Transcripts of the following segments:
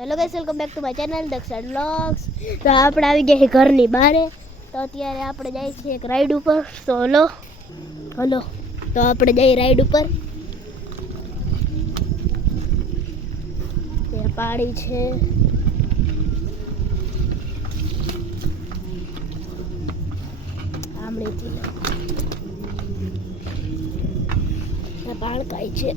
Hello guys, welcome back to my channel Daksha vlogs. તો આપણે આવી ગયા છીએ ઘરની બહાર। તો અત્યારે આપણે જઈએ છીએ એક રાઈડ ઉપર। તો હલો તો આપણે જઈએ રાઈડ ઉપર। તે પાડી છે, આમળેથી પાળકાઈ છે।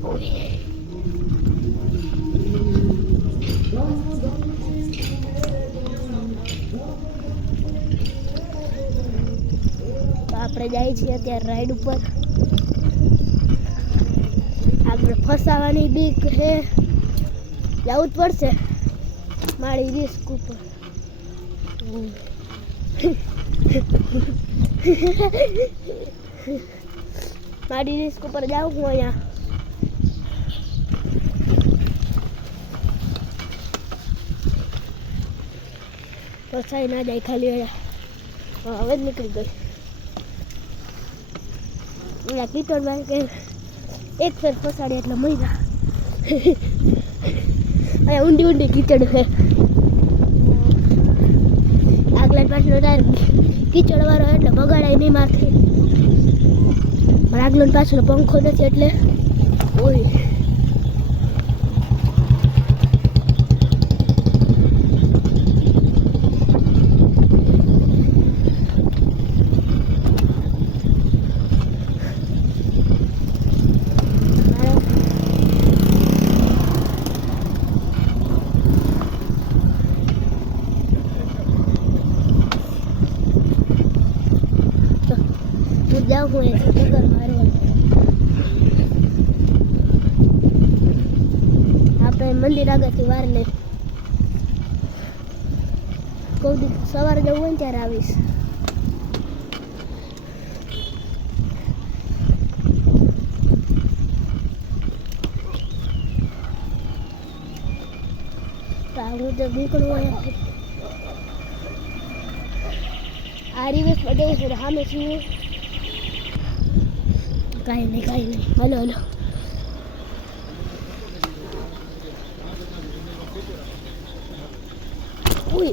આપણે જઈએ છીએ અત્યારે રાઈડ ઉપર। આપણે ફસાવાની બીક છે, જવું જ પડશે મારી રિસ્ક ઉપર। મારી રિસ્ક ઉપર જાઉં હું અહીંયા। ફસાઈ ના જાય ખાલી અહીંયા। હવે જ નીકળી ગઈ। અહીંયા કીચડમાં કે એક ફેર ફસાડી એટલે મહિના। અહીંયા ઊંડી ઊંડી કીચડ છે। આગલા પાછળ ટાયર કીચડ વાળો એટલે બગાડાય નહીં મારથી। પણ આગલો પાછળ પંખો નથી એટલે ઓય જાઉં હું ચક્કર મારવા। આપણે મંદિર આગળથી વાર ને કોઈ દી સવારે જવું હોય ને ત્યારે આવીશ। હું તો નીકળવું હોય આ રિવેશ બધે છે સામે છીએ। કાંઈ નહીં હલો ઉઈ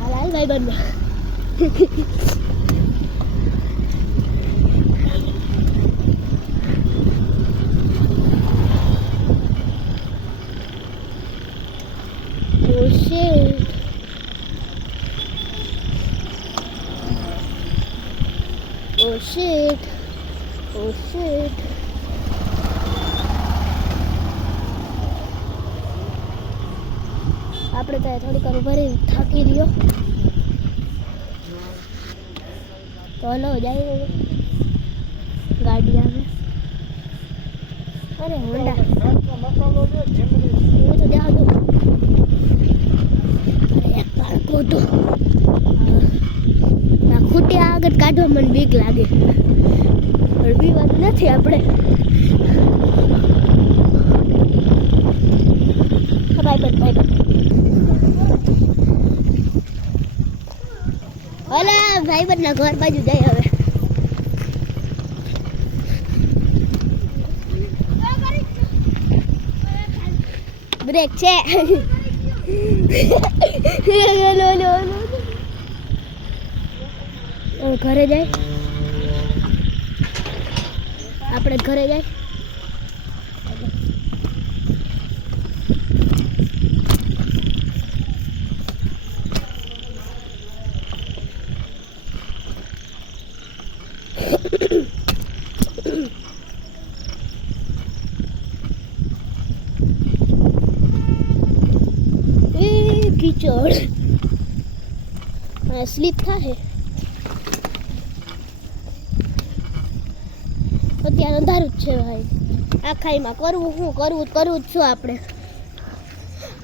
હાલ ભાઈ બંધ। Oh shit. Oh shit. Oh shit. આપણે તો થોડીક વાર ભરી થાકી રહ્યો। તો હલો જાય ગાડી આવે। અરે હોન્ડા હું તો જા દઉં। તો ખૂટી આગળ કાઢવા મને બીક લાગે પણ બીવાનું નથી આપણે। ભાઈ ઓલા ભાઈબંધ ના ઘર બાજુ જાય હવે। બ્રેક છે। ઘરે જાય આપણે ઘરે જાય। કીચડ સ્લીપ થાય। અત્યારે અંધારું જ છે ભાઈ। આખાઈમાં કરવું શું કરવું જ છું આપણે।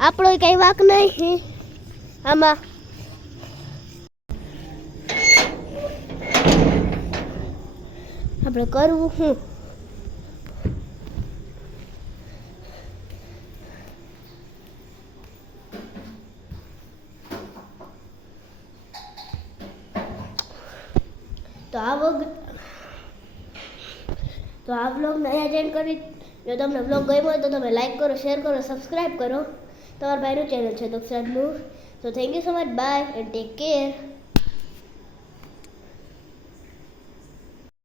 આપણો કઈ વાક નહીં આમાં। આપણે કરવું શું તો આ વ્લોગને અહીંયા જ એન્ડ કરી. જો તમને વ્લોગ ગમ્યો હોય તો તમે લાઈક કરો, શેર કરો, સબસ્ક્રાઈબ કરો. તમારા ભાઈનું ચેનલ છે દક્ષરાજનું. So thank you so much. Bye and take care.